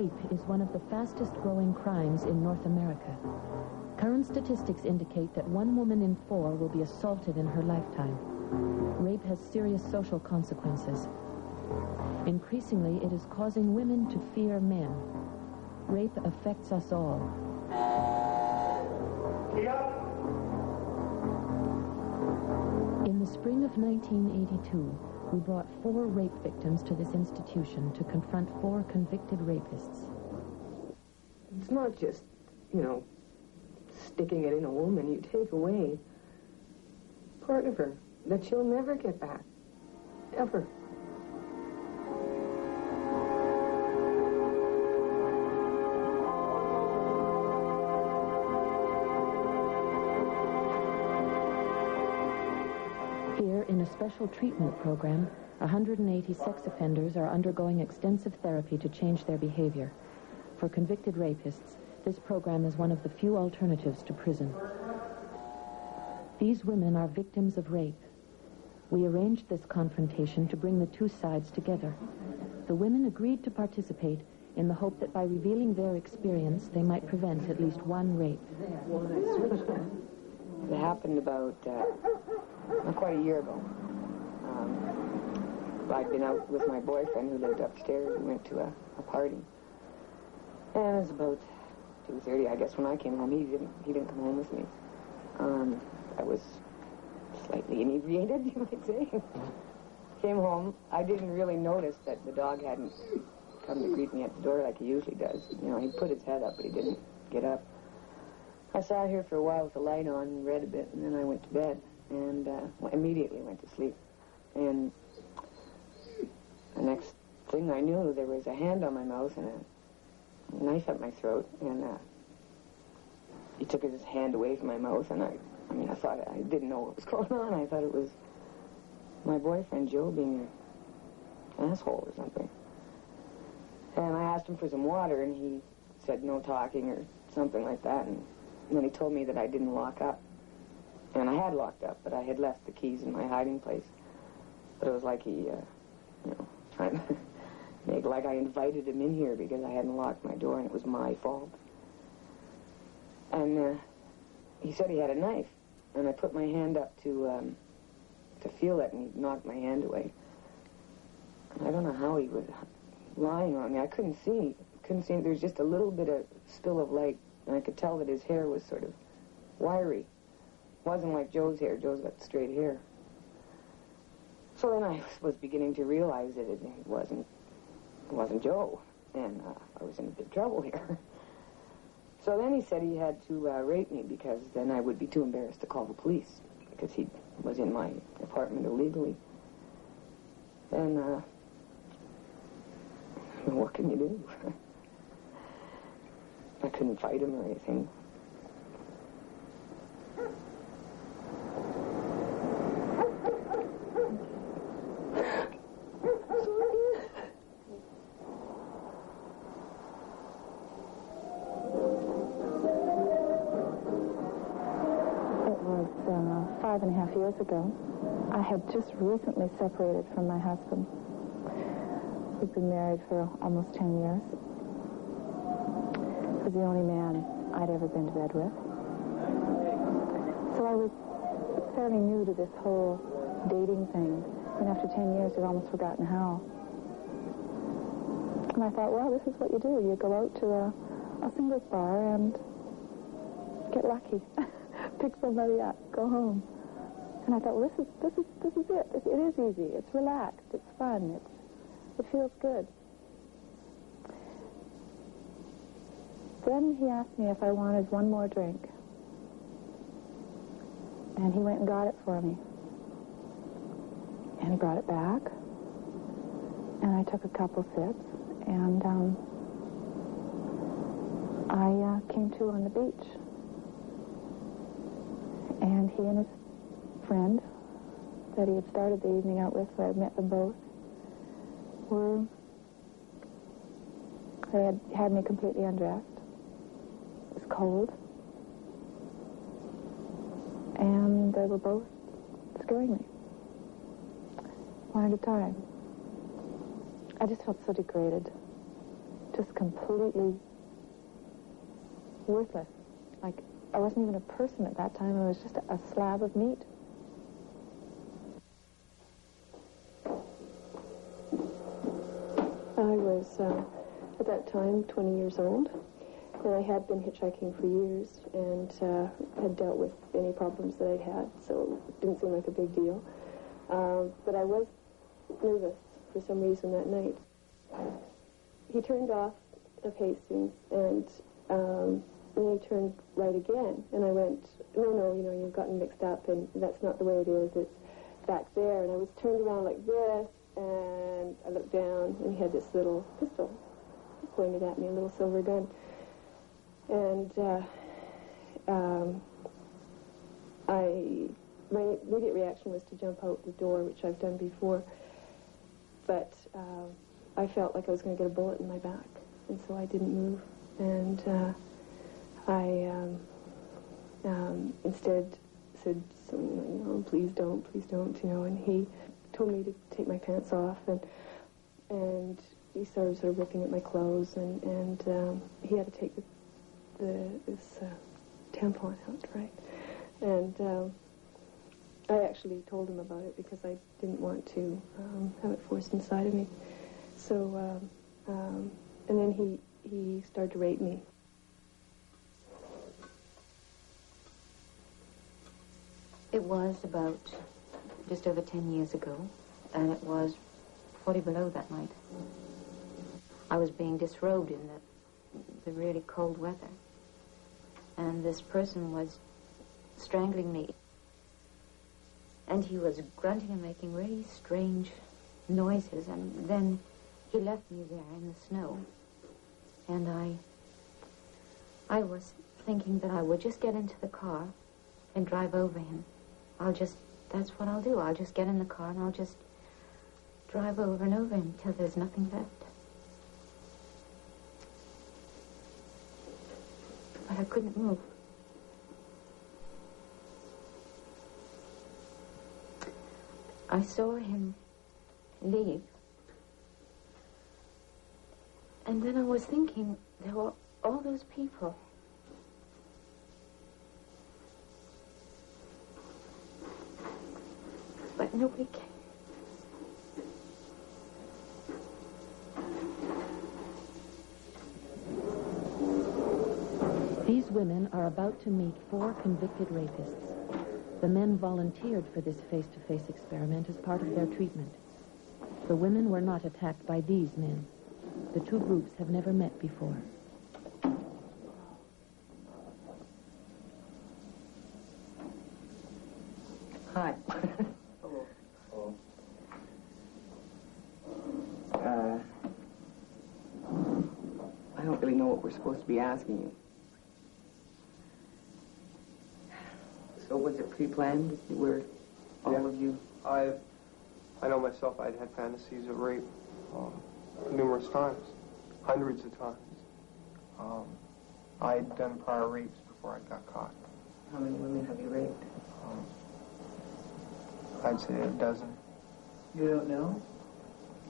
Rape is one of the fastest-growing crimes in North America. Current statistics indicate that 1 woman in 4 will be assaulted in her lifetime. Rape has serious social consequences. Increasingly, it is causing women to fear men. Rape affects us all. In the spring of 1982, we brought 4 rape victims to this institution to confront 4 convicted rapists. It's not just, sticking it in a woman. You take away part of her that she'll never get back. Ever. Here, in a special treatment program, 180 sex offenders are undergoing extensive therapy to change their behavior. For convicted rapists, this program is one of the few alternatives to prison. These women are victims of rape. We arranged this confrontation to bring the 2 sides together. The women agreed to participate in the hope that by revealing their experience, they might prevent at least 1 rape. It happened about not quite a year ago. I'd been out with my boyfriend who lived upstairs. We went to a party. And it was about 2:30, I guess, when I came home. He didn't come home with me. I was slightly inebriated, you might say. Came home. I didn't really notice that the dog hadn't come to greet me at the door like he usually does. He put his head up, but he didn't get up. I sat here for a while with the light on and read a bit, and then I went to bed and immediately went to sleep. And the next thing I knew, there was a hand on my mouth and a knife at my throat, and he took his hand away from my mouth, and I thought, I didn't know what was going on. I thought it was my boyfriend, Joe, being an asshole or something. And I asked him for some water, and he said no talking or something like that, and then he told me that I didn't lock up. And I had locked up, but I had left the keys in my hiding place. But it was like he, trying to make like I invited him in here because I hadn't locked my door and it was my fault. And he said he had a knife, and I put my hand up to feel it, and he knocked my hand away. And I don't know how he was lying on me. I couldn't see. There was just a little bit of spill of light, and I could tell that his hair was sort of wiry. It wasn't like Joe's hair. Joe's got straight hair. So then I was beginning to realize that it wasn't Joe, and I was in big trouble here. So then he said he had to rape me because then I would be too embarrassed to call the police because he was in my apartment illegally. And what can you do? I couldn't fight him or anything. It was 5.5 years ago. I had just recently separated from my husband. We'd been married for almost 10 years. He was the only man I'd ever been to bed with. So I was fairly new to this whole dating thing. And after 10 years, I'd almost forgotten how. And I thought, well, this is what you do. You go out to a singles bar and get lucky. Pick somebody up, go home. And I thought, well, this is it. It is easy. It's relaxed. It's fun. It feels good. Then he asked me if I wanted one more drink. And he went and got it for me. And he brought it back. And I took a couple sips. And I came to on the beach. And he and his friend that he had started the evening out with, where I'd met them both, they had me completely undressed. It was cold. And they were both scaring me. One at a time. I just felt so degraded. just completely worthless. Like, I wasn't even a person at that time. I was just a slab of meat. I was, at that time, 20 years old, and I had been hitchhiking for years and had dealt with any problems that I'd had, so it didn't seem like a big deal. But I was nervous for some reason that night. He turned off of Hastings, and then he turned right again, and I went, no, you've gotten mixed up, and that's not the way it is, it's back there. And I was turned around like this, and I looked down, and he had this little pistol pointed at me, a little silver gun. And my immediate reaction was to jump out the door, which I've done before. But I felt like I was going to get a bullet in my back, and so I didn't move. And I instead said, please don't, and he told me to take my pants off, and he started sort of ripping at my clothes, and he had to take this tampon out, right? And I actually told him about it because I didn't want to have it forced inside of me. So, and then he started to rape me. It was about just over 10 years ago, and it was 40 below that night. I was being disrobed in the really cold weather, and this person was strangling me, and he was grunting and making really strange noises, and then he left me there in the snow, and I was thinking that I would just get into the car and drive over him. That's what I'll do. I'll just get in the car and I'll just drive over and over him till there's nothing left. But I couldn't move. I saw him leave. And then I was thinking, there were all those people. But nobody came. These women are about to meet 4 convicted rapists. The men volunteered for this face-to-face experiment as part of their treatment. The women were not attacked by these men. The two groups have never met before. Hi. I don't really know what we're supposed to be asking you. So was it pre-planned? Were all of you? I know myself, I'd had fantasies of rape numerous times, hundreds of times. I'd done prior rapes before I got caught. How many women have you raped? I'd say a dozen. You don't know?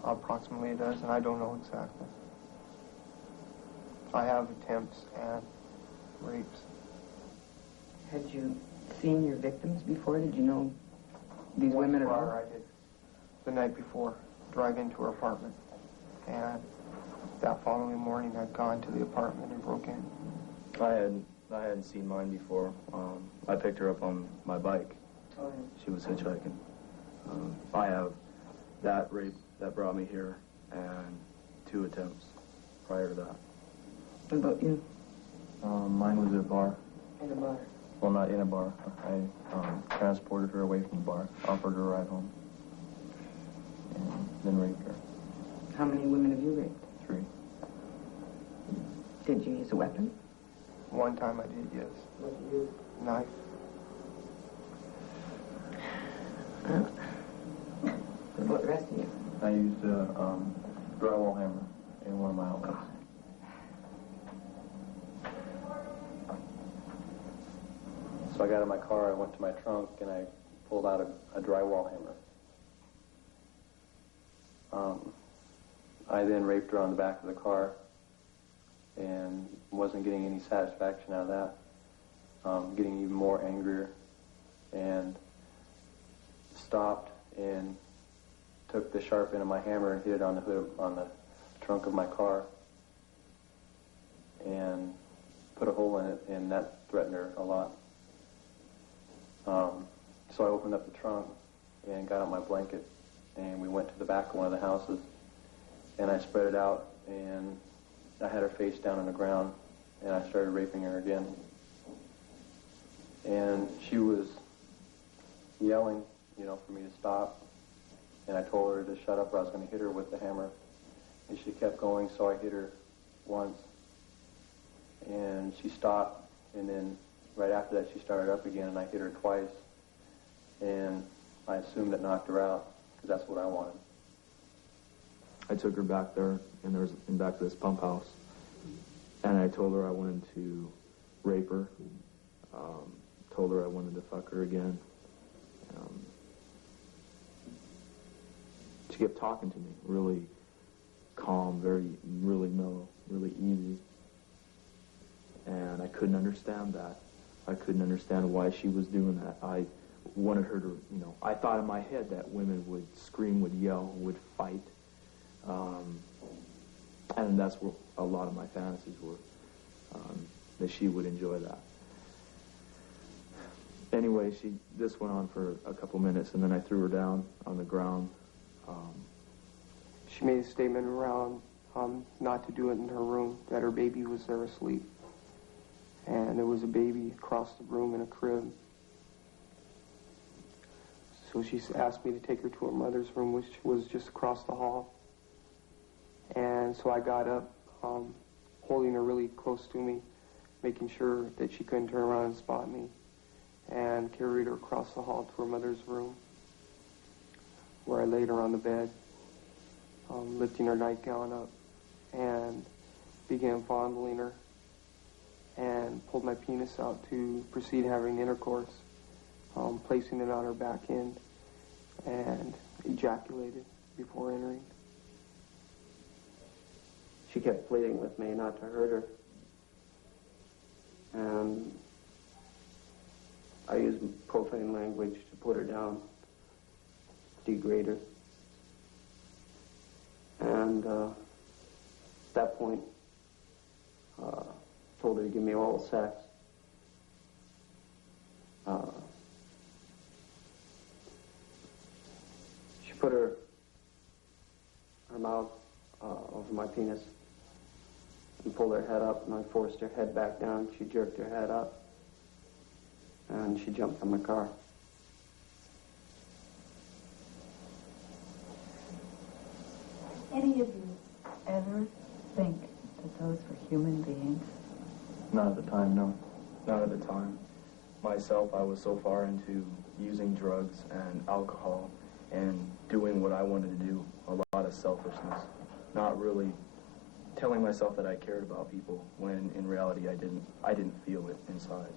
Approximately a dozen. I don't know exactly. I have attempts and rapes. Had you seen your victims before? Did you know these women at all? I did. The night before, drive into her apartment. And that following morning, I'd gone to the apartment and broke in. I hadn't seen mine before. I picked her up on my bike. Oh, yeah. She was hitchhiking. I have that rape that brought me here and 2 attempts prior to that. What about you? Mine was at a bar. In a bar? Well, not in a bar. I transported her away from the bar, offered her a ride home, and then raped her. How many women have you raped? 3. Did you use a weapon? One time I did, yes. What did you use? Knife. What about the rest of you? I used a drywall hammer in one of my outlets. So I got in my car, I went to my trunk, and I pulled out a drywall hammer. I then raped her on the back of the car, and wasn't getting any satisfaction out of that. Getting even more angrier, and stopped and took the sharp end of my hammer and hit it on the hood, on the trunk of my car, and put a hole in it, and that threatened her a lot. So I opened up the trunk and got out my blanket, and we went to the back of one of the houses, and I spread it out, and I had her face down on the ground, and I started raping her again. And she was yelling, you know, for me to stop, and I told her to shut up or I was going to hit her with the hammer. And she kept going, so I hit her once, and she stopped, and then right after that she started up again, and I hit her twice, and I assumed it knocked her out, because that's what I wanted. I took her back there, and there was back to this pump house, and I told her I wanted to rape her. Told her I wanted to fuck her again. She kept talking to me, really calm, really mellow, really easy. And I couldn't understand that. I couldn't understand why she was doing that. I wanted her to, you know, I thought in my head that women would scream, would yell, would fight. And that's where a lot of my fantasies were, that she would enjoy that. Anyway, this went on for a couple minutes, and then I threw her down on the ground. She made a statement around not to do it in her room, that her baby was there asleep. And there was a baby across the room in a crib. So she asked me to take her to her mother's room, which was just across the hall. And so I got up, holding her really close to me, making sure that she couldn't turn around and spot me, and carried her across the hall to her mother's room, where I laid her on the bed, lifting her nightgown up, and began fondling her, and pulled my penis out to proceed having intercourse, placing it on her back end, and ejaculated before entering. She kept pleading with me not to hurt her, and I used profane language to put her down, degrade her. And at that point, told her to give me oral sex. She put her mouth over my penis and pulled her head up, and I forced her head back down. She jerked her head up, and she jumped from the car. Any of you ever think that those were human beings? Not at the time, no. Not at the time. Myself, I was so far into using drugs and alcohol and doing what I wanted to do, a lot of selfishness. Not really telling myself that I cared about people when in reality I didn't feel it inside.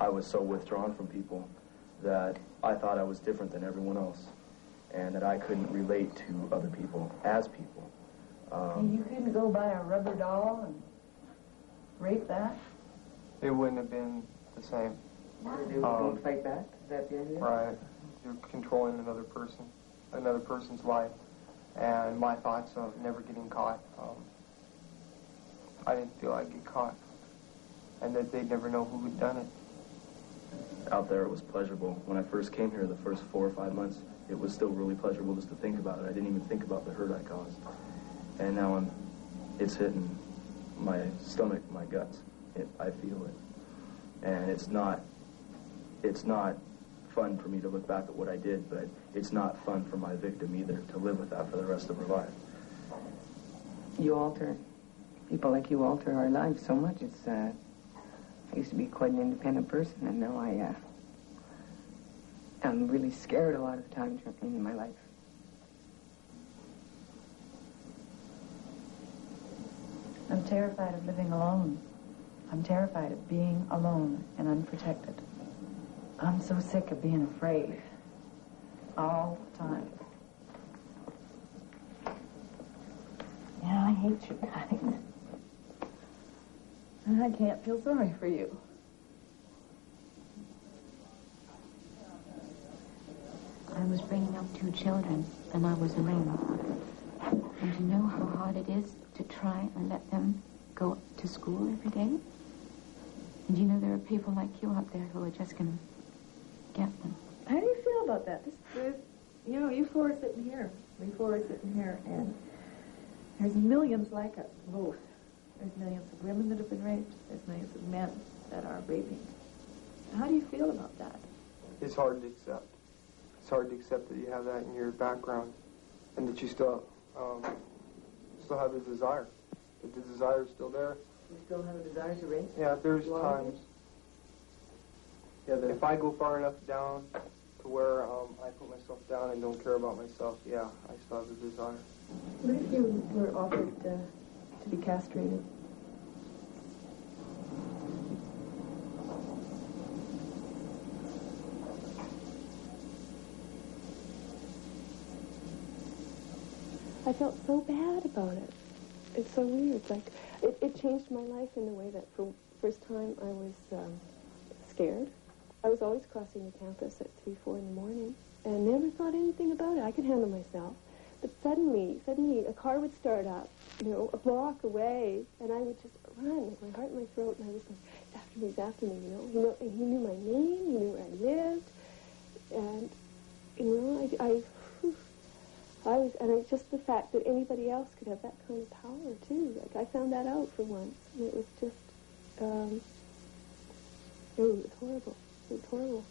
I was so withdrawn from people that I thought I was different than everyone else and that I couldn't relate to other people as people. And you couldn't go buy a rubber doll and rape that? It wouldn't have been the same. Don't fight back? Is that the idea? Right. You're controlling another person's life. And my thoughts of never getting caught, I didn't feel I'd get caught. And that they'd never know who had done it. Out there it was pleasurable. When I first came here, the first 4 or 5 months, it was still really pleasurable just to think about it. I didn't even think about the hurt I caused. And now it's hitting my stomach, my guts. I feel it. And it's not fun for me to look back at what I did, but it's not fun for my victim either to live with that for the rest of her life. People like you alter our lives so much. I used to be quite an independent person, and now I'm really scared a lot of the times in my life. I'm terrified of living alone. I'm terrified of being alone and unprotected. I'm so sick of being afraid all the time. Yeah, I hate you guys. I can't feel sorry for you. I was bringing up 2 children, and I was alone. And you know how hard it is to try and let them go to school every day? And you know there are people like you out there who are just going to get them. How do you feel about that? You know, you 4 are sitting here. We 4 are sitting here, and there's millions like us, both. There's millions of women that have been raped. There's millions of men that are raping. How do you feel about that? It's hard to accept. It's hard to accept that you have that in your background, and that you still have the desire. That the desire is still there. You still have a desire to rape? Yeah, there's times. Yeah, that if I go far enough down to where I put myself down and don't care about myself, yeah, I still have the desire. What if you were offered to be castrated? I felt so bad about it. It's so weird. Like, it changed my life in a way that for the first time I was scared. I was always crossing the campus at 3, 4 in the morning and never thought anything about it. I could handle myself. But suddenly, a car would start up, a block away, and I would just run, like my heart in my throat, and I was like, he's after me, and he knew my name, he knew where I lived, and, and just the fact that anybody else could have that kind of power, too. Like, I found that out for once, and it was just, it was horrible. It was horrible.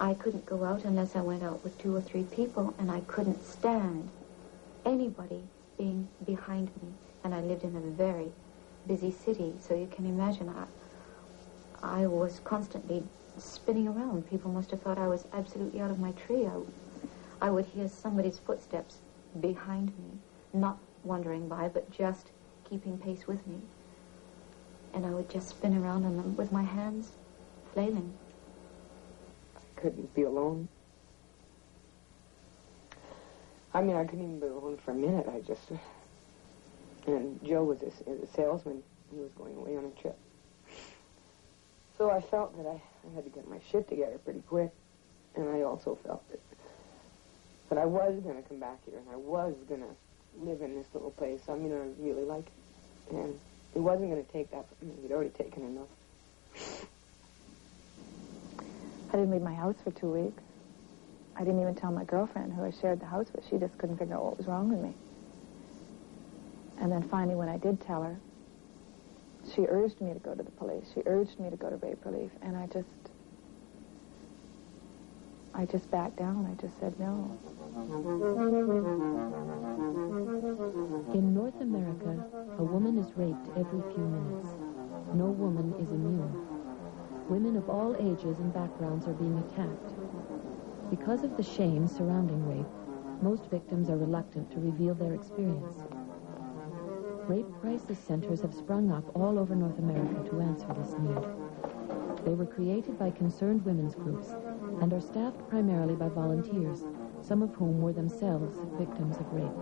I couldn't go out unless I went out with 2 or 3 people, and I couldn't stand anybody being behind me. And I lived in a very busy city, so you can imagine I was constantly spinning around. People must have thought I was absolutely out of my tree. I would hear somebody's footsteps behind me, not wandering by, but just keeping pace with me. And I would just spin around on them with my hands flailing. I couldn't be alone. I mean, I couldn't even be alone for a minute. And Joe was a salesman. He was going away on a trip. So I felt that I had to get my shit together pretty quick. And I also felt that I was going to come back here, and I was going to live in this little place. I mean, I really like it. And it wasn't going to take that from me. He'd already taken enough. I didn't leave my house for 2 weeks. I didn't even tell my girlfriend, who I shared the house with. She just couldn't figure out what was wrong with me. And then finally, when I did tell her, she urged me to go to the police. She urged me to go to Rape Relief, and I just backed down. I just said no. In North America, a woman is raped every few minutes. No woman is immune. Women of all ages and backgrounds are being attacked. Because of the shame surrounding rape, most victims are reluctant to reveal their experience. Rape crisis centers have sprung up all over North America to answer this need. They were created by concerned women's groups and are staffed primarily by volunteers, some of whom were themselves victims of rape.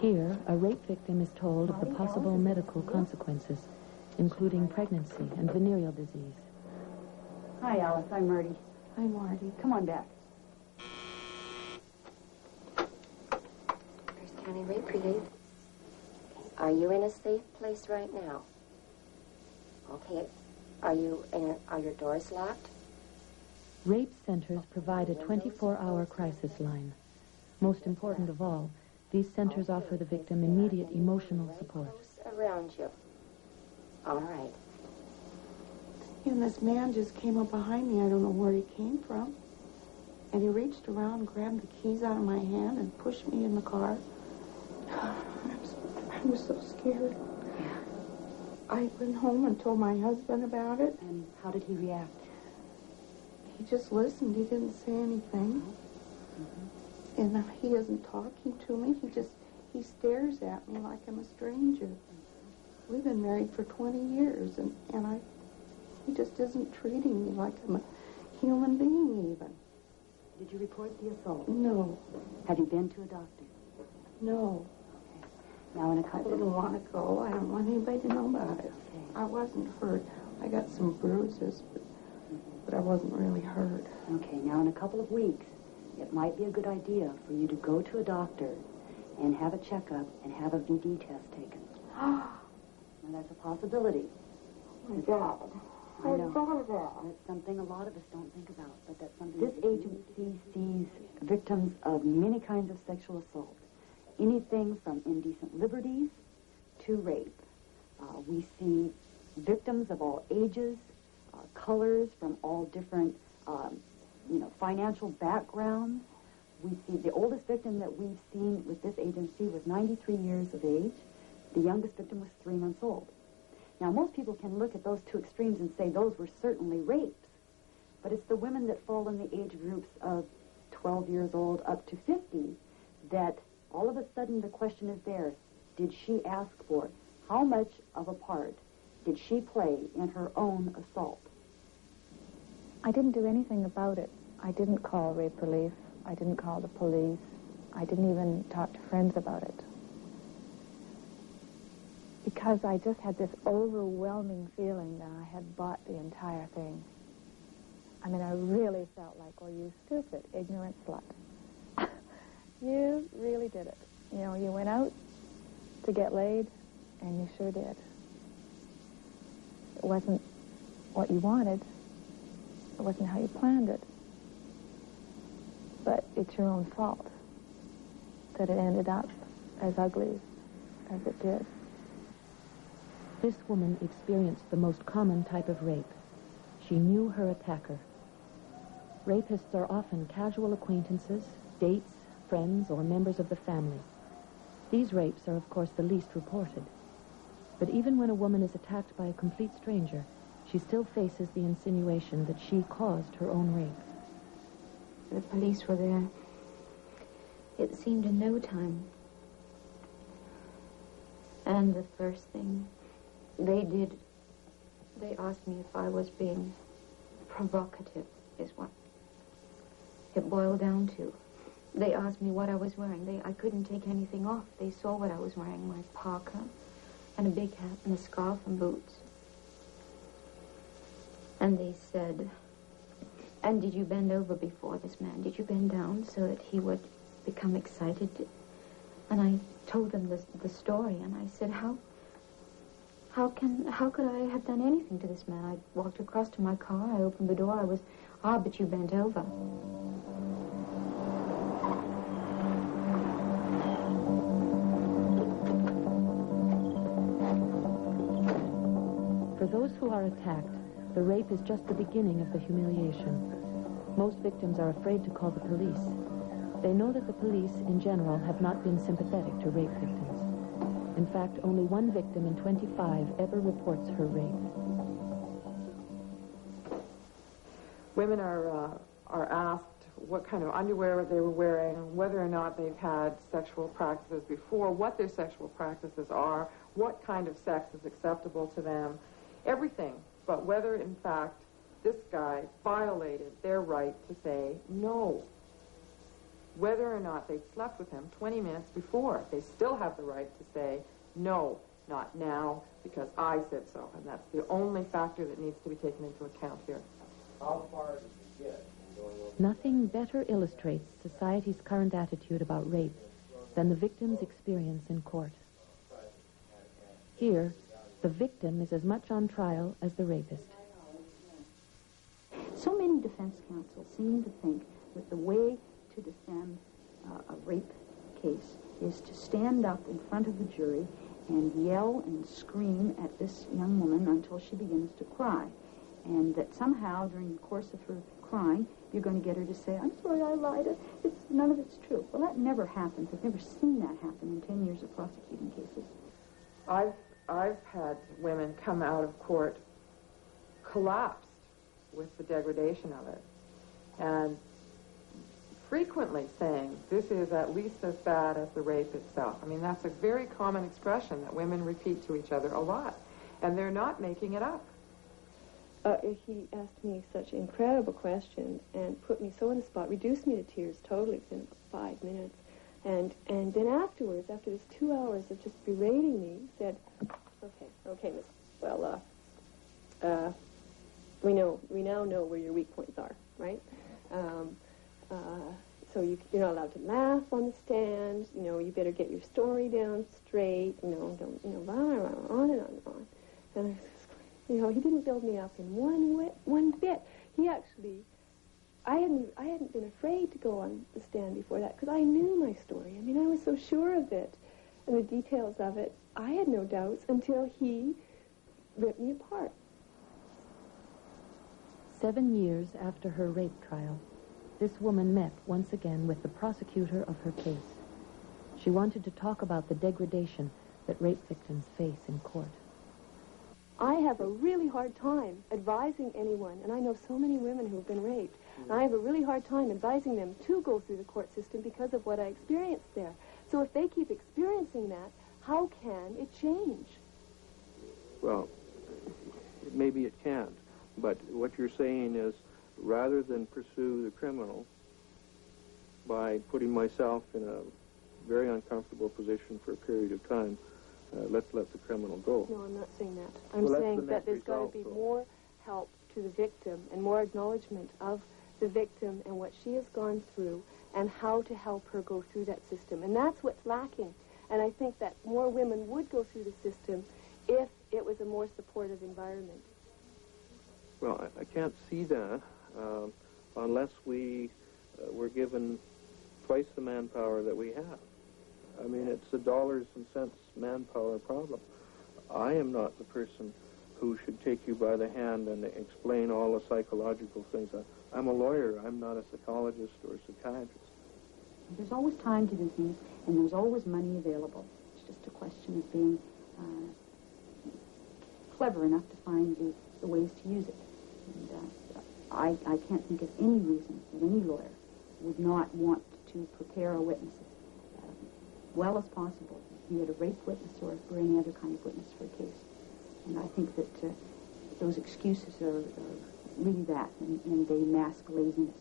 Here, a rape victim is told of the possible medical consequences, including pregnancy and venereal disease. Hi, Alice. I'm Marty. Hi, Marty. Come on back. First County Rape Relief. Are you in a safe place right now? Okay. Are your doors locked? Rape centers provide a 24-hour crisis line. Most important of all, these centers offer the victim immediate emotional support. Around you. All right. And this man just came up behind me. I don't know where he came from. And he reached around, grabbed the keys out of my hand, and pushed me in the car. I was so scared. I went home and told my husband about it. And how did he react? He just listened. He didn't say anything. And he isn't talking to me. He stares at me like I'm a stranger. We've been married for 20 years, and he just isn't treating me like I'm a human being even. Did you report the assault? No. Have you been to a doctor? No. Now, in a I couple didn't of want to go. I don't want anybody to know about it. I wasn't hurt. I got some bruises, but I wasn't really hurt. Okay, now in a couple of weeks, it might be a good idea for you to go to a doctor and have a checkup and have a VD test taken. Now, that's a possibility. Oh, my God. I know. thought of that. That's something a lot of us don't think about, but that's something... This agency sees victims of many kinds of sexual assault. Anything from indecent liberties to rape. We see victims of all ages, colors, from all different, financial backgrounds. We see the oldest victim that we've seen with this agency was 93 years of age. The youngest victim was 3 months old. Now, most people can look at those two extremes and say those were certainly rapes, but it's the women that fall in the age groups of 12 years old up to 50 that all of a sudden the question is there, did she ask for? How much of a part did she play in her own assault? I didn't do anything about it. I didn't call rape relief. I didn't call the police. I didn't even talk to friends about it. Because I just had this overwhelming feeling that I had bought the entire thing. I mean, I really felt like, oh, you stupid, ignorant slut. You really did it. You know, you went out to get laid, and you sure did. It wasn't what you wanted. It wasn't how you planned it. But it's your own fault that it ended up as ugly as it did. This woman experienced the most common type of rape. She knew her attacker. Rapists are often casual acquaintances, dates, friends, or members of the family. These rapes are, of course, the least reported. But even when a woman is attacked by a complete stranger, she still faces the insinuation that she caused her own rape. The police were there. It seemed in no time. And the first thing they did, they asked me if I was being provocative, is what it boiled down to. They asked me what I was wearing. I couldn't take anything off. They saw what I was wearing, my parka and a big hat and a scarf and boots. And they said, and did you bend over before this man? Did you bend down so that he would become excited? And I told them the story, and I said, how could I have done anything to this man? I walked across to my car, I opened the door, but you bent over. For those who are attacked, the rape is just the beginning of the humiliation. Most victims are afraid to call the police. They know that the police, in general, have not been sympathetic to rape victims. In fact, only one victim in 25 ever reports her rape. Women are asked what kind of underwear they were wearing, whether or not they've had sexual practices before, what their sexual practices are, what kind of sex is acceptable to them, everything, but whether, in fact, this guy violated their right to say no. Whether or not they slept with him 20 minutes before, they still have the right to say, no, not now, because I said so. And that's the only factor that needs to be taken into account here. How far did you get in going over? Nothing better illustrates society's current attitude about rape than the victim's experience in court. Here, the victim is as much on trial as the rapist. So many defense counsels seem to think that the way to defend a rape case is to stand up in front of the jury and yell and scream at this young woman until she begins to cry. And that somehow, during the course of her crying, you're going to get her to say, I'm sorry, I lied. None of it's true. Well, that never happens. I've never seen that happen in 10 years of prosecuting cases. I've had women come out of court collapsed with the degradation of it, and frequently saying, this is at least as bad as the rape itself. I mean, that's a very common expression that women repeat to each other a lot, and they're not making it up. He asked me such incredible questions and put me so on the spot, reduced me to tears totally within 5 minutes. And then afterwards, after this 2 hours of just berating me, he said, okay, miss, well, we now know where your weak points are, right? So you're not allowed to laugh on the stand. You better get your story down straight. Don't blah, blah, blah, on and on and on. And he didn't build me up in one bit. He actually, I hadn't been afraid to go on the stand before that because I knew my story. I mean, I was so sure of it and the details of it. I had no doubts until he ripped me apart. 7 years after her rape trial, this woman met once again with the prosecutor of her case. She wanted to talk about the degradation that rape victims face in court. I have a really hard time advising anyone, and I know so many women who have been raped, and I have a really hard time advising them to go through the court system because of what I experienced there. So if they keep experiencing that, how can it change? Well, maybe it can't, but what you're saying is rather than pursue the criminal by putting myself in a very uncomfortable position for a period of time, let's let the criminal go. No, I'm not saying that. I'm saying that there's got to be more help to the victim and more acknowledgement of the victim and what she has gone through and how to help her go through that system. And that's what's lacking. And I think that more women would go through the system if it was a more supportive environment. Well, I can't see that unless we were given twice the manpower that we have. I mean, it's a dollars and cents manpower problem. I am not the person who should take you by the hand and explain all the psychological things. I'm a lawyer. I'm not a psychologist or a psychiatrist. There's always time to do things, and there's always money available. It's just a question of being clever enough to find the ways to use it. And I can't think of any reason that any lawyer would not want to prepare a witness as well as possible, be it a rape witness or for any other kind of witness for a case. And I think that those excuses are really that, and they mask laziness.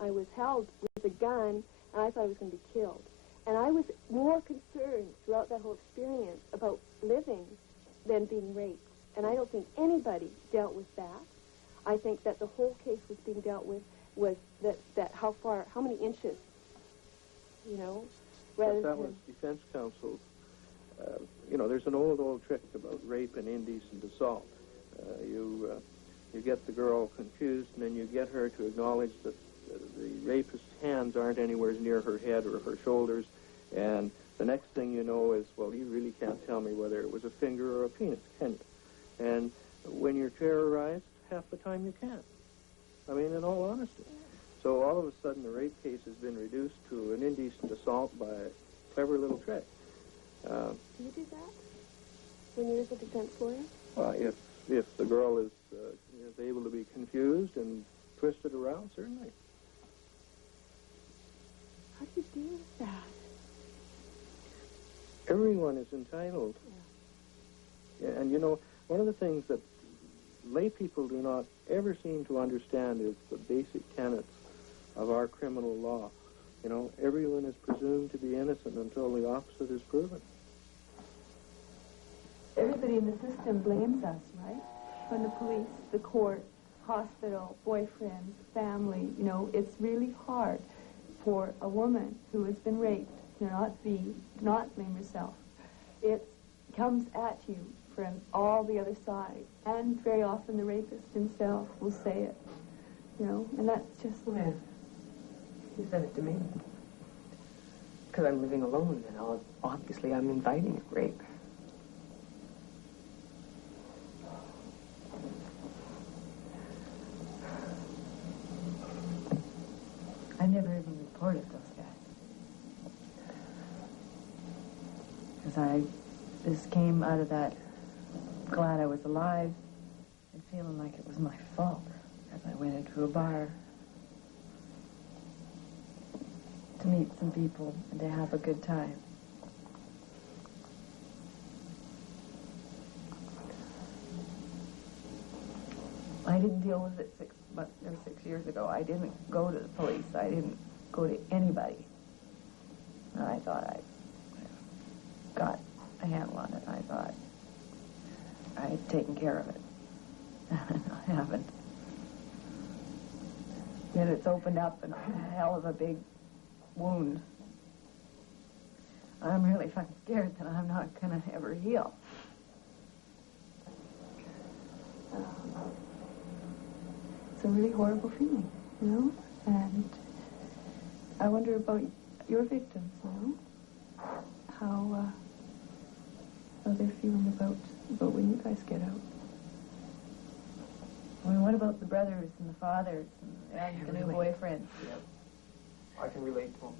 I was held with a gun, and I thought I was going to be killed. And I was more concerned throughout that whole experience about living than being raped. And I don't think anybody dealt with that. I think that the whole case was being dealt with was that how many inches, rather that than... was defense counsel's. There's an old trick about rape and indecent assault. You get the girl confused, and then you get her to acknowledge that the rapist's hands aren't anywhere near her head or her shoulders, and the next thing you know is, well, you really can't tell me whether it was a finger or a penis, can you? And when you're terrorized, half the time you can't. I mean, in all honesty. So all of a sudden, the rape case has been reduced to an indecent assault by a clever little trick. Do you do that when you're a defense lawyer? Well, if the girl is able to be confused and twisted around, certainly. How do you deal with that? Everyone is entitled. Yeah, and one of the things that lay people do not ever seem to understand is the basic tenets of our criminal law. Everyone is presumed to be innocent until the opposite is proven. Everybody in the system blames us, right? From the police, the court, hospital, boyfriend, family. It's really hard for a woman who has been raped to not blame herself. It comes at you from all the other sides. And very often the rapist himself will say it, and that's just... Well, he said it to me. Because I'm living alone, and obviously I'm inviting rape. I never even reported those guys. Because this came out of that glad I was alive and feeling like it was my fault as I went into a bar to meet some people and to have a good time. I didn't deal with it 6 years ago. I didn't go to the police. I didn't go to anybody. And I thought I got a handle on it. I thought I had taken care of it. I haven't. Yet it's opened up in a hell of a big wound. I'm really fucking scared that I'm not going to ever heal. It's a really horrible feeling, you know? And I wonder about your victims, you know? How they're feeling about when you guys get out. I mean, what about the brothers and the fathers and the new boyfriends? Yep. I can relate to them.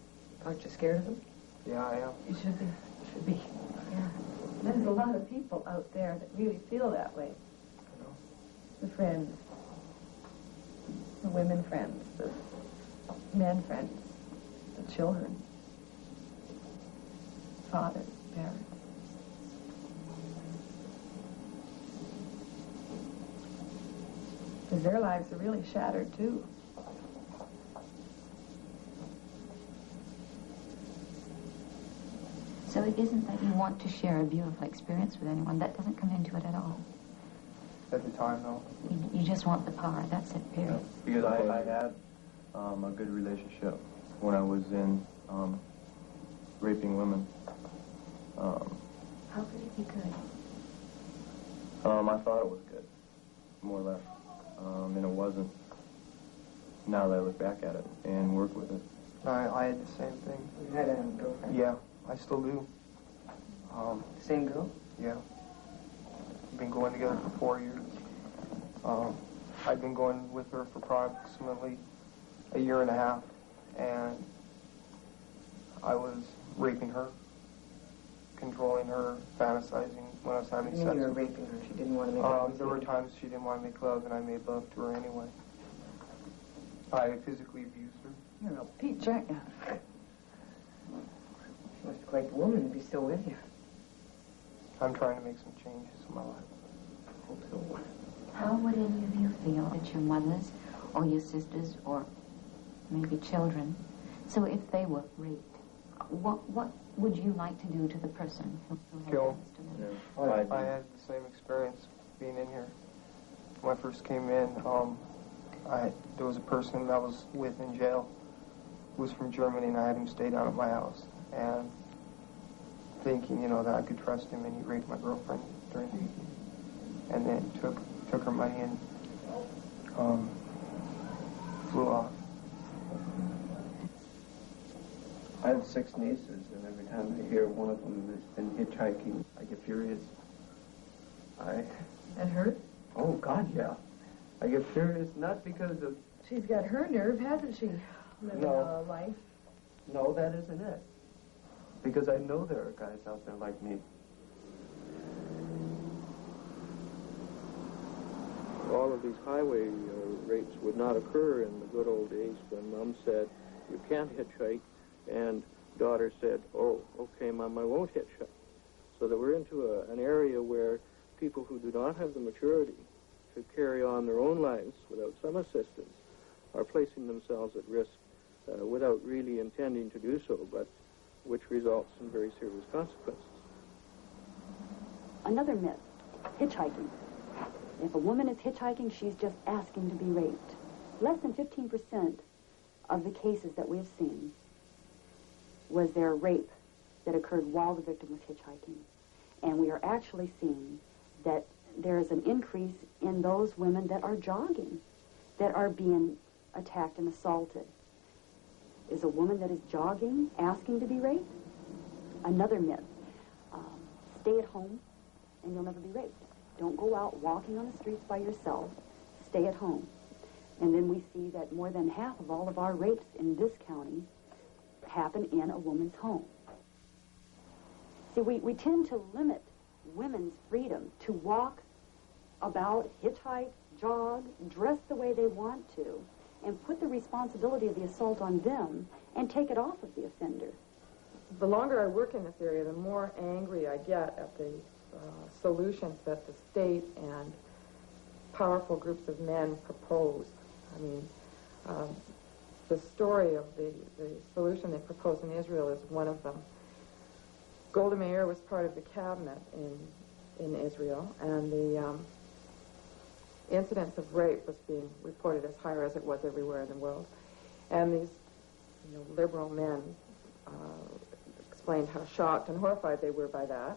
Aren't you scared of them? Yeah, I am. You should be. You should be. Yeah. There's a lot of people out there that really feel that way. I know. The friends, the women friends, the men friends, the children, fathers, parents. Because their lives are really shattered, too. So it isn't that you want to share a beautiful experience with anyone. That doesn't come into it at all. At the time, no. You just want the power. That's it, period. Because I had a good relationship when I was in raping women. How could it be good? I thought it was good, more or less. And it wasn't. Now that I look back at it and work with it. I had the same thing. You had a girlfriend? Yeah, I still do. Same girl? Yeah. We've been going together for 4 years. I've been going with her for approximately a year and a half, and I was raping her, controlling her, fantasizing when I was having sex. You were raping her. She didn't want to make love. There were times she didn't want to make love, and I made love to her anyway. I physically abused her. You're a real peach, aren't you? She must be quite the woman to be still with you. I'm trying to make some changes in my life. I hope so. How would any of you feel that your mothers or your sisters or maybe children, so if they were raped, what would you like to do to the person who had Kill done this to them? Yeah. I had the same experience being in here. When I first came in, there was a person that I was with in jail who was from Germany, and I had him stay down at my house. And thinking, you know, that I could trust him, and he raped my girlfriend during the evening. And then took her money and flew off. I have 6 nieces, and every time I hear one of them has been hitchhiking, I get furious. That hurt? Oh, God, yeah. I get furious not because of... She's got her nerve, hasn't she? Living a life. No, that isn't it. Because I know there are guys out there like me. All of these highway rapes would not occur in the good old days when Mom said, you can't hitchhike, and daughter said, oh, okay, Mom, I won't hitchhike. So that we're into an area where people who do not have the maturity to carry on their own lives without some assistance are placing themselves at risk without really intending to do so, but which results in very serious consequences. Another myth, hitchhiking. If a woman is hitchhiking, she's just asking to be raped. Less than 15% of the cases that we have seen was there rape that occurred while the victim was hitchhiking. And we are actually seeing that there is an increase in those women that are jogging, that are being attacked and assaulted. Is a woman that is jogging asking to be raped? Another myth. Stay at home and you'll never be raped. Don't go out walking on the streets by yourself. Stay at home. And then we see that more than half of all of our rapes in this county happen in a woman's home. See, we tend to limit women's freedom to walk about, hitchhike, jog, dress the way they want to, and put the responsibility of the assault on them and take it off of the offender. The longer I work in this area, the more angry I get at the solutions that the state and powerful groups of men propose. I mean, the story of the solution they proposed in Israel is one of them. Golda Meir was part of the cabinet in Israel, and the incidence of rape was being reported as higher as it was everywhere in the world. And these liberal men explained how shocked and horrified they were by that,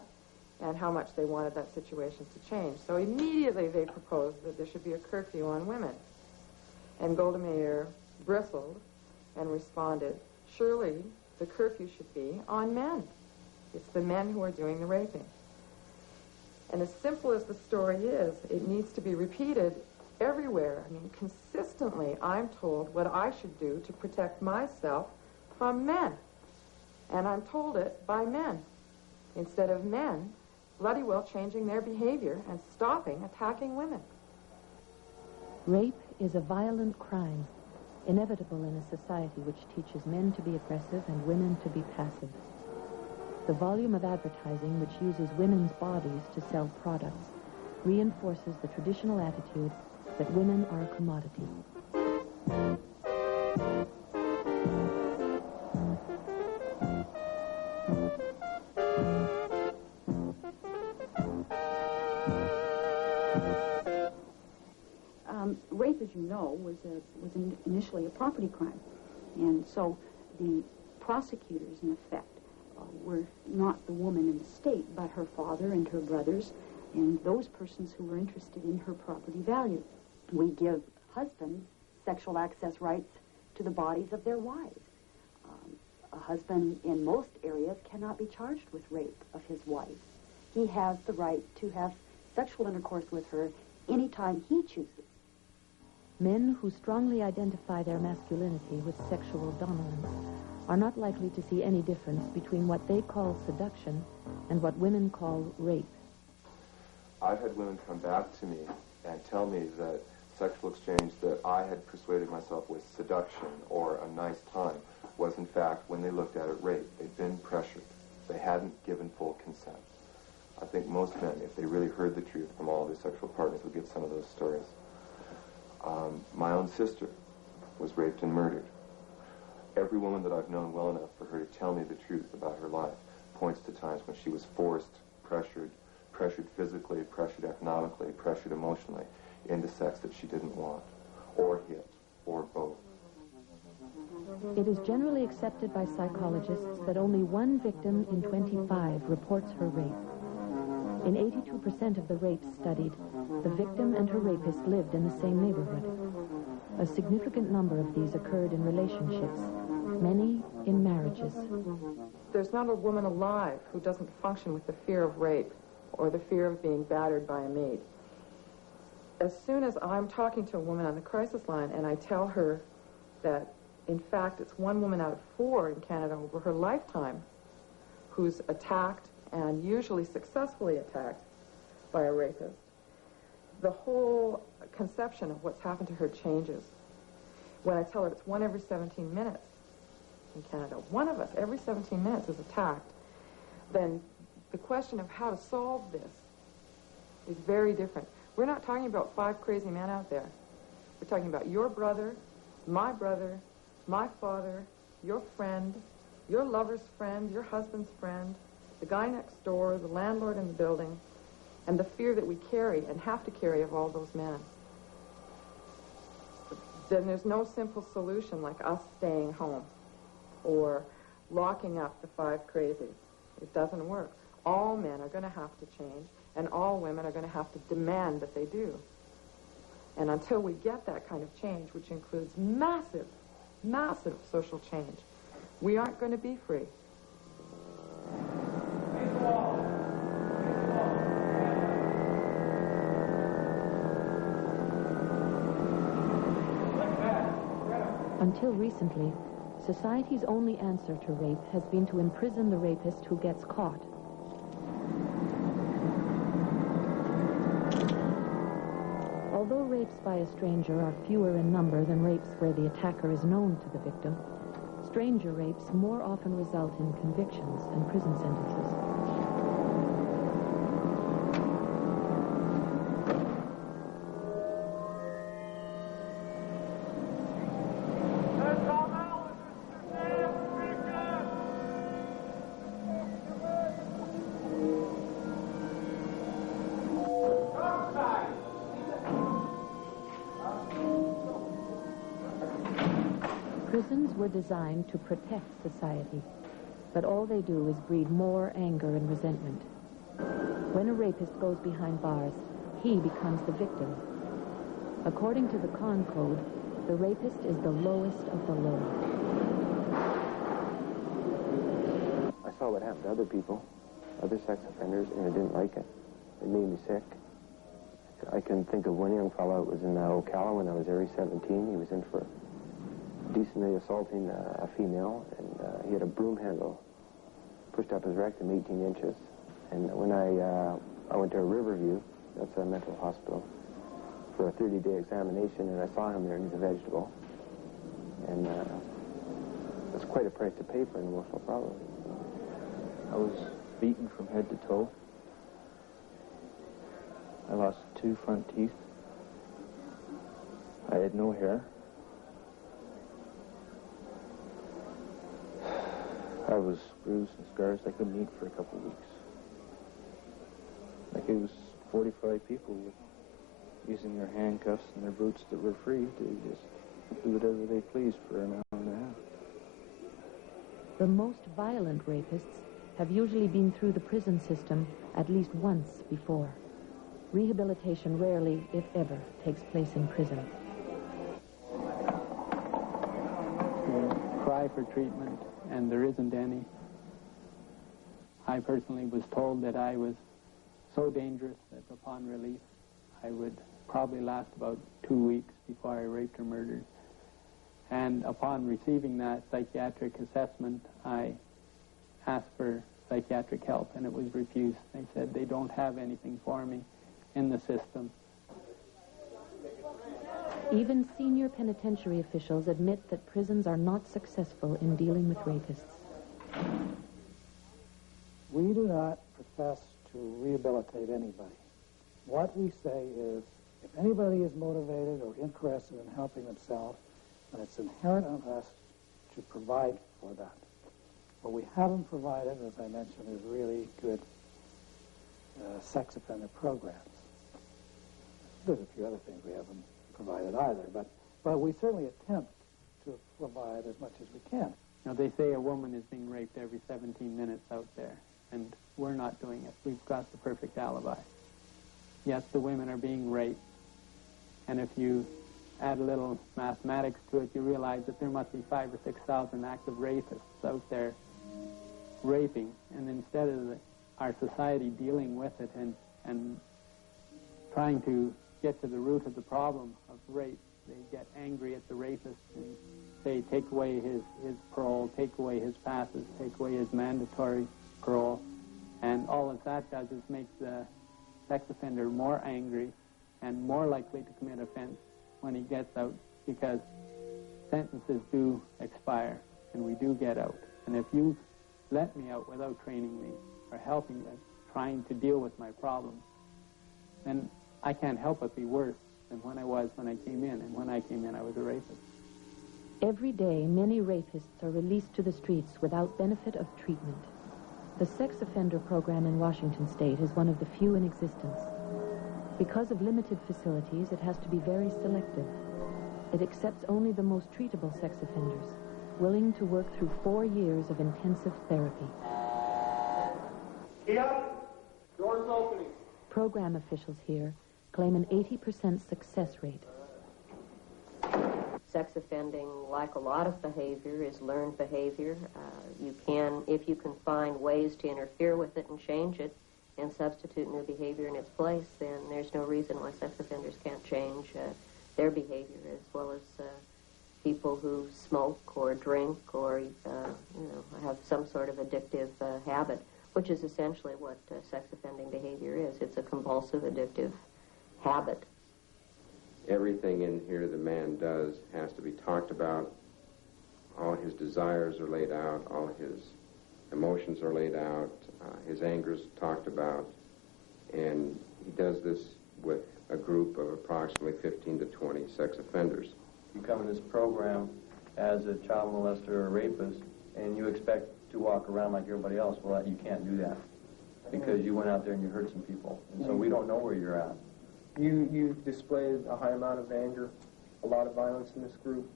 and how much they wanted that situation to change. So immediately they proposed that there should be a curfew on women. And Golda Meir bristled and responded, surely the curfew should be on men. It's the men who are doing the raping. And as simple as the story is, it needs to be repeated everywhere. I mean, consistently, I'm told what I should do to protect myself from men. And I'm told it by men, instead of men bloody well changing their behavior and stopping attacking women. Rape is a violent crime, inevitable in a society which teaches men to be aggressive and women to be passive. The volume of advertising which uses women's bodies to sell products reinforces the traditional attitude that women are a commodity. Rape, as you know, was initially a property crime. And so the prosecutors, in effect, were not the woman in the state, but her father and her brothers and those persons who were interested in her property value. We give husbands sexual access rights to the bodies of their wives. A husband in most areas cannot be charged with rape of his wife. He has the right to have sexual intercourse with her anytime he chooses. Men who strongly identify their masculinity with sexual dominance are not likely to see any difference between what they call seduction and what women call rape. I've had women come back to me and tell me that sexual exchange that I had persuaded myself was seduction or a nice time was, in fact, when they looked at it, rape. They'd been pressured. They hadn't given full consent. I think most men, if they really heard the truth from all their sexual partners, would get some of those stories. My own sister was raped and murdered. Every woman that I've known well enough for her to tell me the truth about her life points to times when she was forced, pressured physically, pressured economically, pressured emotionally into sex that she didn't want, or hit, or both. It is generally accepted by psychologists that only one victim in 25 reports her rape. In 82% of the rapes studied, the victim and her rapist lived in the same neighborhood. A significant number of these occurred in relationships, many in marriages. There's not a woman alive who doesn't function with the fear of rape or the fear of being battered by a maid. As soon as I'm talking to a woman on the crisis line and I tell her that, in fact, it's one woman out of 4 in Canada over her lifetime who's attacked and usually successfully attacked by a rapist, the whole conception of what's happened to her changes. When I tell her it's 1 every 17 minutes in Canada, one of us every 17 minutes is attacked, then the question of how to solve this is very different. We're not talking about 5 crazy men out there. We're talking about your brother, my father, your friend, your lover's friend, your husband's friend, the guy next door, the landlord in the building, and the fear that we carry and have to carry of all those men. Then there's no simple solution like us staying home or locking up the 5 crazies. It doesn't work. All men are going to have to change, and all women are going to have to demand that they do. And until we get that kind of change, which includes massive, massive social change, we aren't going to be free. Until recently, society's only answer to rape has been to imprison the rapist who gets caught. Although rapes by a stranger are fewer in number than rapes where the attacker is known to the victim, stranger rapes more often result in convictions and prison sentences. Let's talk Prisons were designed to protect society, but all they do is breed more anger and resentment. When a rapist goes behind bars, he becomes the victim. According to the Con Code, the rapist is the lowest of the low. I saw what happened to other people, other sex offenders, and I didn't like it. It made me sick. I can think of one young fellow that was in Ocala when I was there. He's 17. He was in for decently assaulting a female, and he had a broom handle pushed up his rectum 18 inches. And when I went to Riverview, that's a mental hospital, for a 30-day examination, and I saw him there, and he's a vegetable. And it's quite a price to pay for an emotional problem. I was beaten from head to toe. I lost 2 front teeth. I had no hair. I was bruised and scarred. I couldn't eat for a couple of weeks. Like it was 45 people using their handcuffs and their boots that were free to just do whatever they pleased for an hour and a half. The most violent rapists have usually been through the prison system at least once before. Rehabilitation rarely, if ever, takes place in prison. Cry for treatment, and there isn't any. I personally was told that I was so dangerous that upon release, I would probably last about 2 weeks before I raped or murdered. And upon receiving that psychiatric assessment, I asked for psychiatric help, and it was refused. They said they don't have anything for me in the system. Even senior penitentiary officials admit that prisons are not successful in dealing with rapists. We do not profess to rehabilitate anybody. What we say is, if anybody is motivated or interested in helping themselves, then it's inherent on us to provide for that. What we haven't provided, as I mentioned, is really good sex offender programs. There's a few other things we haven't provided either, but we certainly attempt to provide as much as we can. Now, they say a woman is being raped every 17 minutes out there, and we're not doing it. We've got the perfect alibi. Yes, the women are being raped, and if you add a little mathematics to it, you realize that there must be 5,000 or 6,000 active rapists out there raping, and instead of our society dealing with it and trying to get to the root of the problem of rape, they get angry at the rapist and say, take away his parole, take away his passes, take away his mandatory parole, and all that does is make the sex offender more angry and more likely to commit offense when he gets out, because sentences do expire and we do get out. And if you let me out without training me or helping me, trying to deal with my problems, then I can't help but be worse than when I was when I came in. And when I came in, I was a rapist. Every day, many rapists are released to the streets without benefit of treatment. The sex offender program in Washington state is one of the few in existence. Because of limited facilities, it has to be very selective. It accepts only the most treatable sex offenders, willing to work through 4 years of intensive therapy. Get up! Doors opening. Program officials here claim an 80% success rate. Sex offending, like a lot of behavior, is learned behavior. If you can find ways to interfere with it and change it and substitute new behavior in its place, then there's no reason why sex offenders can't change their behavior, as well as people who smoke or drink or have some sort of addictive habit, which is essentially what sex offending behavior is. It's a compulsive, addictive habit. Everything in here the man does has to be talked about. All his desires are laid out, all his emotions are laid out, his anger's talked about, and he does this with a group of approximately 15 to 20 sex offenders. You come in this program as a child molester or a rapist, and you expect to walk around like everybody else. Well, you can't do that because you went out there and you hurt some people, and so we don't know where you're at. You've displayed a high amount of anger, a lot of violence in this group,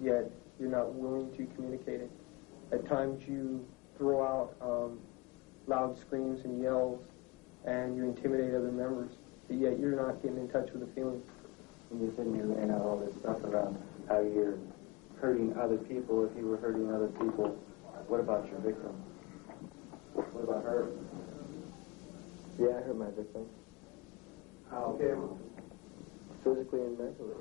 yet you're not willing to communicate it. At times you throw out loud screams and yells, and you intimidate other members, but yet you're not getting in touch with the feelings. When you're sitting here laying out all this stuff about how you're hurting other people, if you were hurting other people, what about your victim? What about her? Yeah, I hurt my victim. How? Physically and mentally.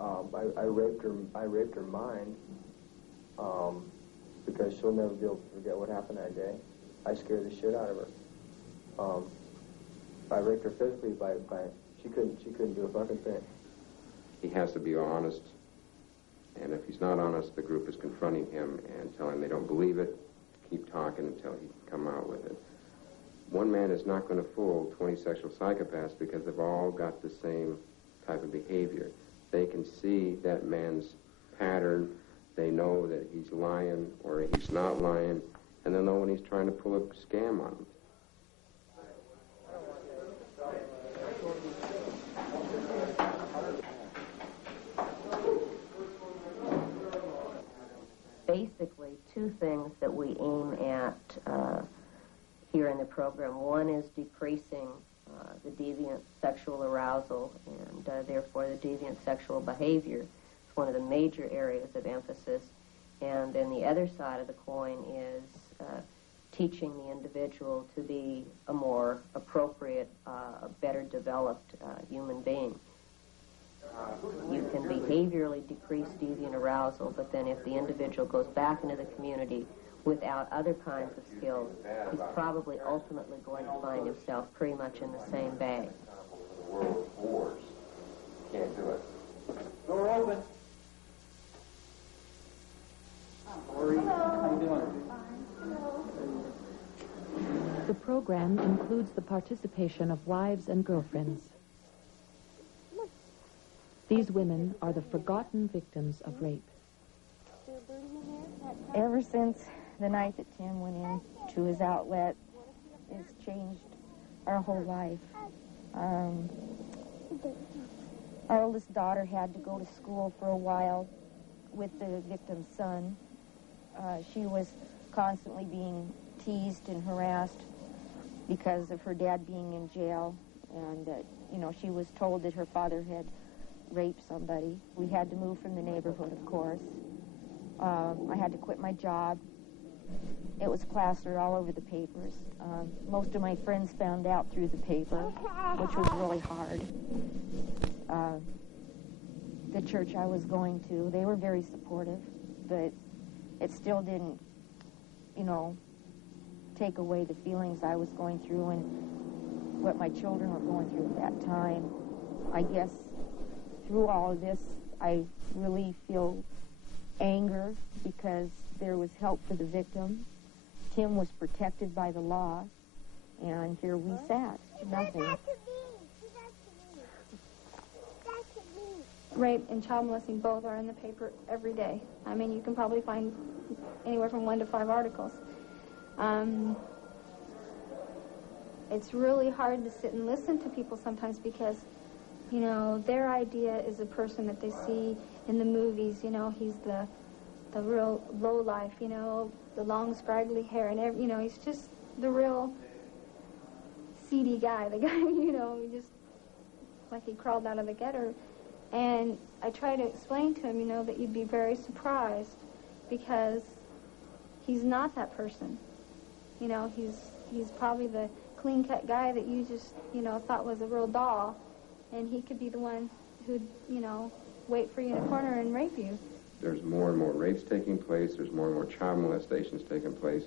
I raped her mind because she'll never be able to forget what happened that day. I scared the shit out of her. I raped her physically by she couldn't do a fucking thing. He has to be honest, and if he's not honest, the group is confronting him and telling him they don't believe it, keep talking until he can come out with it. One man is not going to fool 20 sexual psychopaths because they've all got the same type of behavior. They can see that man's pattern, they know that he's lying or he's not lying, and they know when he's trying to pull a scam on them. Basically, two things that we aim at here in the program. One is decreasing the deviant sexual arousal and therefore the deviant sexual behavior. It's one of the major areas of emphasis. And then the other side of the coin is teaching the individual to be a more appropriate, better developed human being. You can behaviorally decrease deviant arousal, but then if the individual goes back into the community without other kinds of skills, he's probably ultimately going to find himself pretty much in the same bag. The world wars. Can't do it. Door open. Maureen, how you doing? The program includes the participation of wives and girlfriends. These women are the forgotten victims of rape. Ever since the night that Tim went into his outlet, it's changed our whole life. Our oldest daughter had to go to school for a while with the victim's son. She was constantly being teased and harassed because of her dad being in jail. And, she was told that her father had raped somebody. We had to move from the neighborhood, of course. I had to quit my job. It was plastered all over the papers. Most of my friends found out through the paper, which was really hard. The church I was going to, they were very supportive, but it still didn't, take away the feelings I was going through and what my children were going through at that time. I guess through all of this, I really feel anger because there was help for the victim. Tim was protected by the law, and here we sat, nothing. Rape and child molesting both are in the paper every day. I mean, you can probably find anywhere from 1 to 5 articles. It's really hard to sit and listen to people sometimes because, their idea is a person that they see in the movies. He's the real lowlife, the long scraggly hair and he's just the real seedy guy. The guy, he just like he crawled out of the gutter. And I try to explain to him, that you'd be very surprised because he's not that person. He's probably the clean-cut guy that you just, thought was a real doll. And he could be the one who'd, wait for you in a corner and rape you. There's more and more rapes taking place. There's more and more child molestations taking place.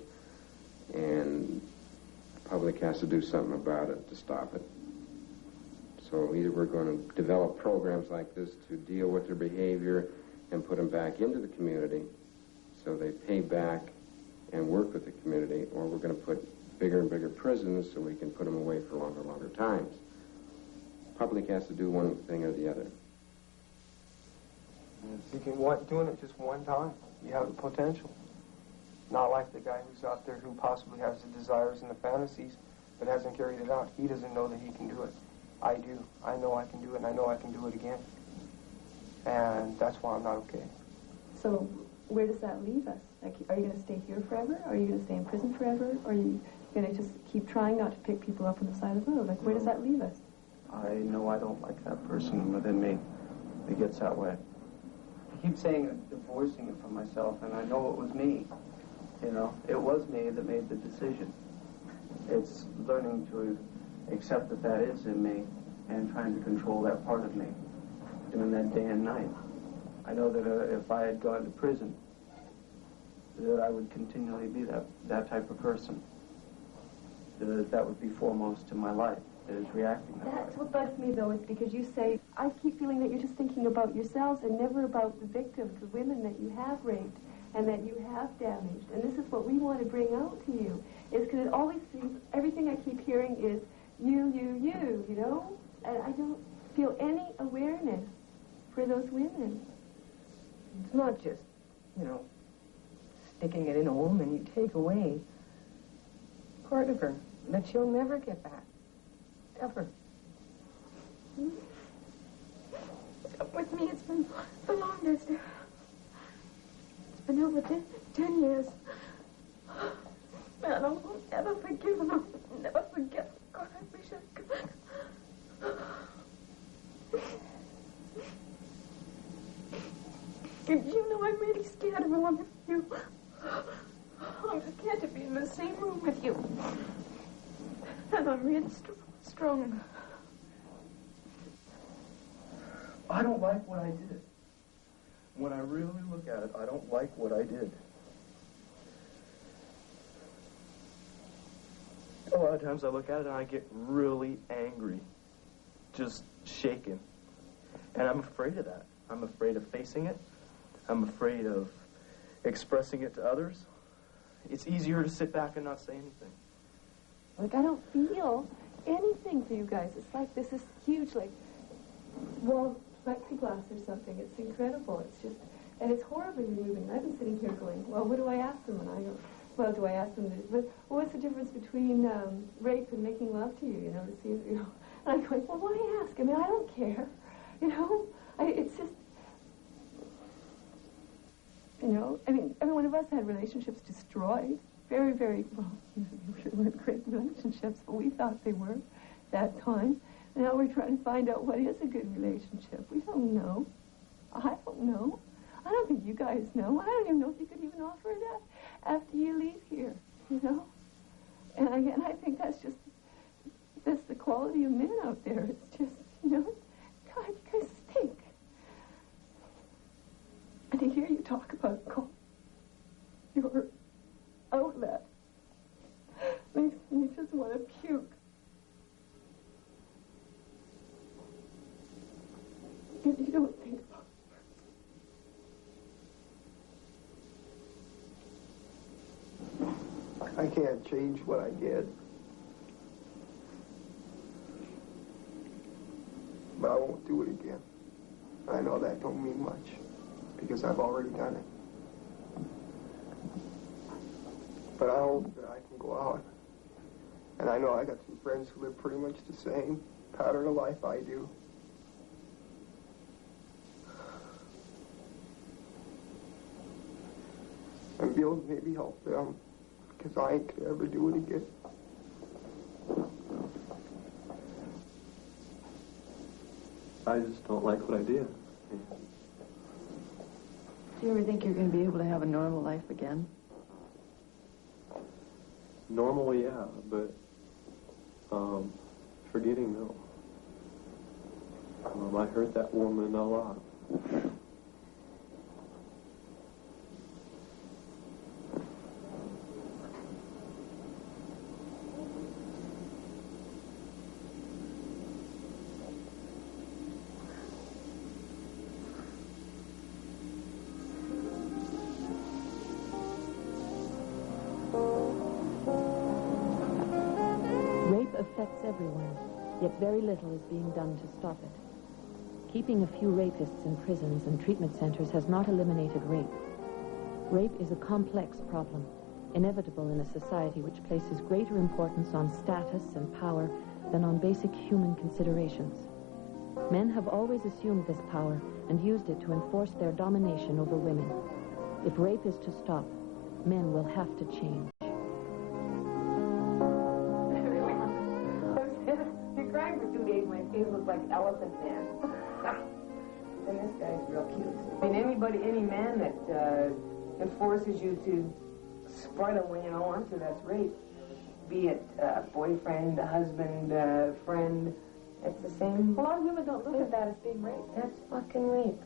And the public has to do something about it to stop it. So either we're going to develop programs like this to deal with their behavior and put them back into the community so they pay back and work with the community, or we're going to put bigger and bigger prisons so we can put them away for longer and longer times. The public has to do one thing or the other. You can doing it just one time. You have the potential. Not like the guy who's out there who possibly has the desires and the fantasies but hasn't carried it out. He doesn't know that he can do it. I do. I know I can do it, and I know I can do it again. And that's why I'm not okay. So where does that leave us? Like, are you going to stay here forever? Are you going to stay in prison forever? Or are you going to just keep trying not to pick people up on the side of the road? Like, where does that leave us? I know I don't like that person within me that gets that way. I keep saying divorcing it from myself, and I know it was me. You know, it was me that made the decision. It's learning to accept that that is in me and trying to control that part of me, doing that day and night. I know that if I had gone to prison, that I would continually be that type of person. That would be foremost in my life, is reacting that way. That's what bugs me, though, is because you say, I keep feeling that you're just thinking about yourselves and never about the victims, the women that you have raped and that you have damaged. And this is what we want to bring out to you, is because it always seems, everything I keep hearing is you, you know? And I don't feel any awareness for those women. It's not just, you know, sticking it in a woman. You take away part of her that she'll never get back. Ever. With me, it's been the longest. It's been over 10 years. Man, I won't ever forgive him. I'll never forget. God, I wish I could. You know, I'm really scared of along with you. I'm scared to be in the same room with you. And I'm really strong. I don't like what I did. When I really look at it, I don't like what I did. A lot of times I look at it and I get really angry, just shaken. And I'm afraid of that. I'm afraid of facing it. I'm afraid of expressing it to others. It's easier to sit back and not say anything. Like, I don't feel anything for you guys. It's like this is huge, like, wall plexiglass or something. It's incredible. It's just, and it's horribly removing. I've been sitting here going, well, what do I ask them? And I go, well, do I ask them this? But what's the difference between rape and making love to you, you know, to see if, you know. And I'm going, well, why ask? I mean, I don't care, you know. It's just, you know, I mean, every one of us had relationships destroyed. Very, very, well, they weren't great relationships, but we thought they were that time. And now we're trying to find out what is a good relationship. We don't know. I don't know. I don't think you guys know. I don't even know if you could even offer that after you leave here, you know? And I think that's the quality of men out there. It's just, you know, God, you guys stink. And to hear you talk about your outlet makes me just want to puke. If you don't think about I can't change what I did. But I won't do it again. I know that don't mean much, because I've already done it. But I hope that I can go out. And I know I got some friends who live pretty much the same pattern of life I do. And be able to maybe help them, because I ain't gonna ever do it again. I just don't like what I did. Do you ever think you're going to be able to have a normal life again? Normal, yeah, but forgetting, no. I hurt that woman a lot. Affects everyone, yet very little is being done to stop it. Keeping a few rapists in prisons and treatment centers has not eliminated rape. Rape is a complex problem, inevitable in a society which places greater importance on status and power than on basic human considerations. Men have always assumed this power and used it to enforce their domination over women. If rape is to stop, men will have to change. You're crying for 2 days. My face looks like Elephant Man. And this guy's real cute. I mean, any man that forces you to spread them when you don't want to, that's rape. Be it boyfriend, husband, friend. It's the same. A lot of women don't look at that as being rape. That's fucking rape.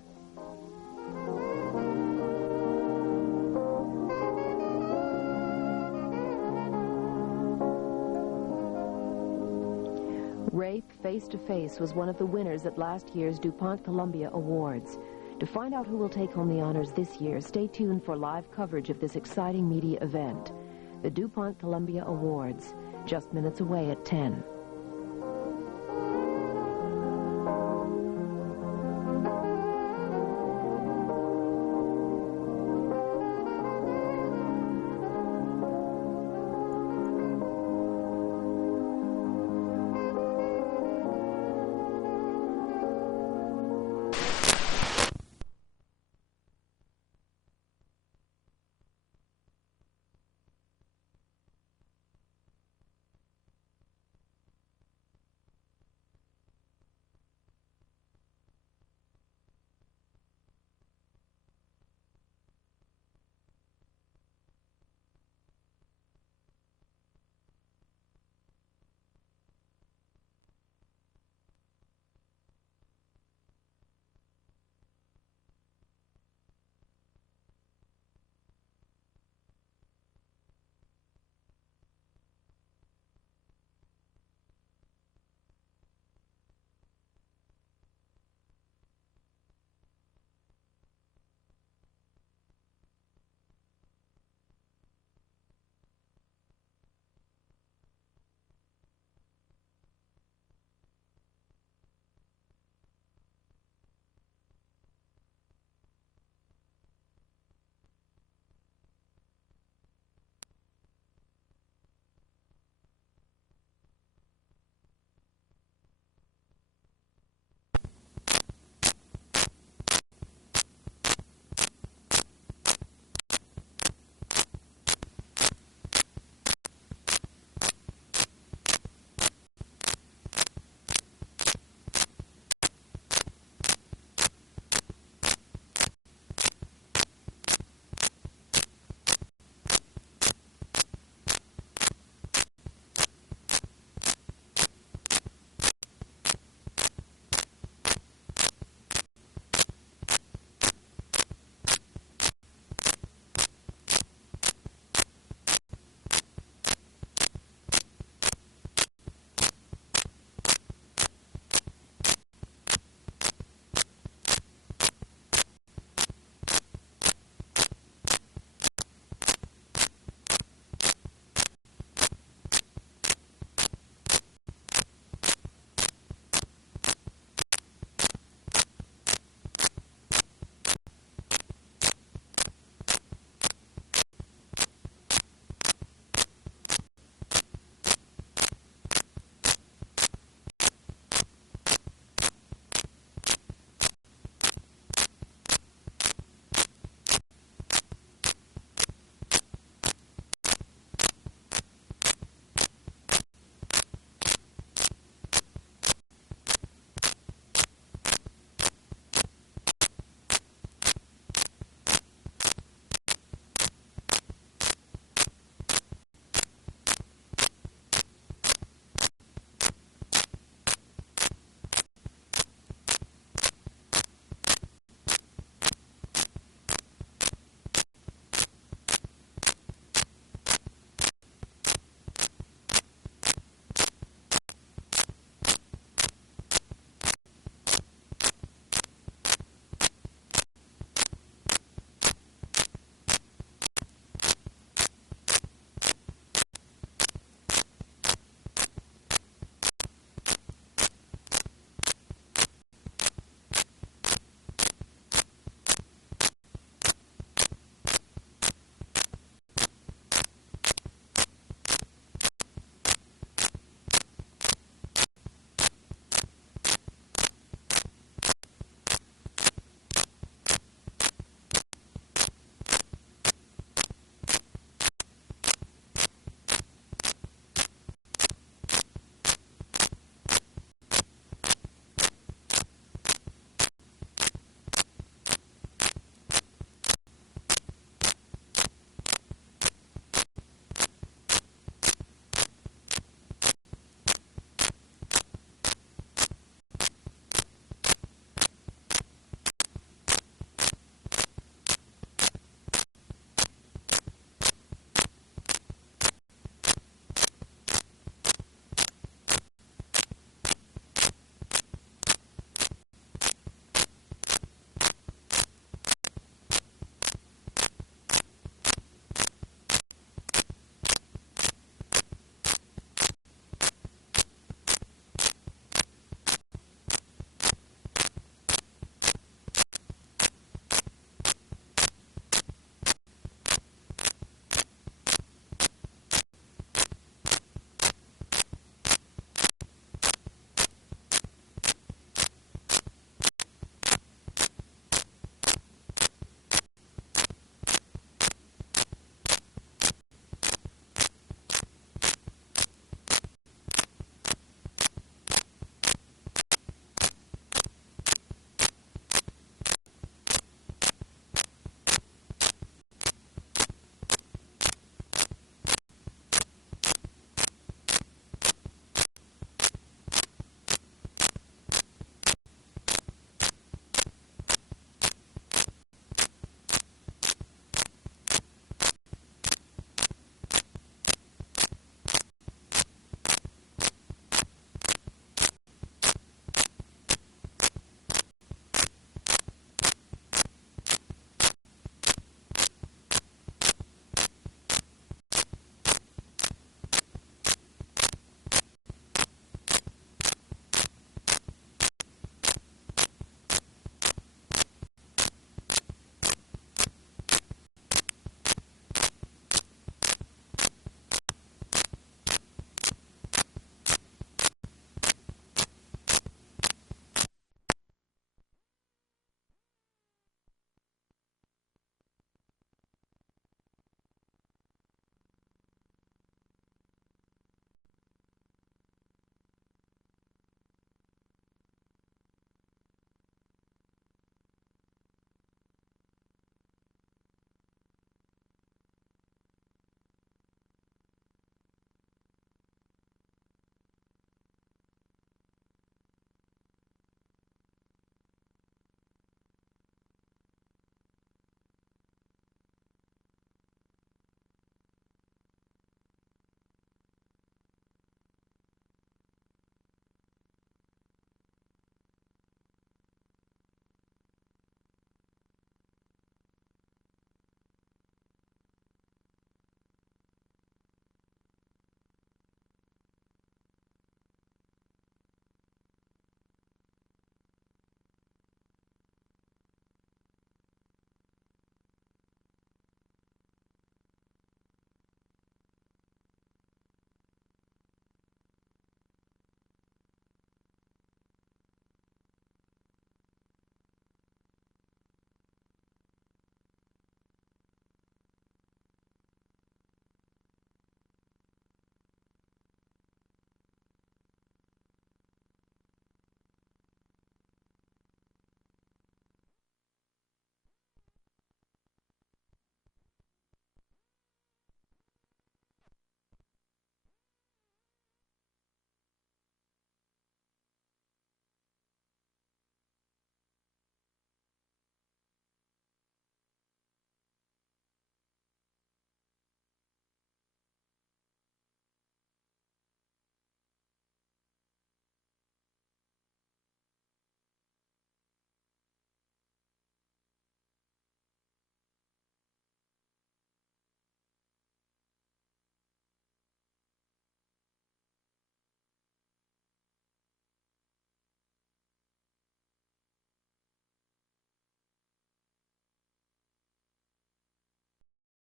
Rape Face to Face was one of the winners at last year's DuPont Columbia Awards. To find out who will take home the honors this year, stay tuned for live coverage of this exciting media event. The DuPont Columbia Awards, just minutes away at 10.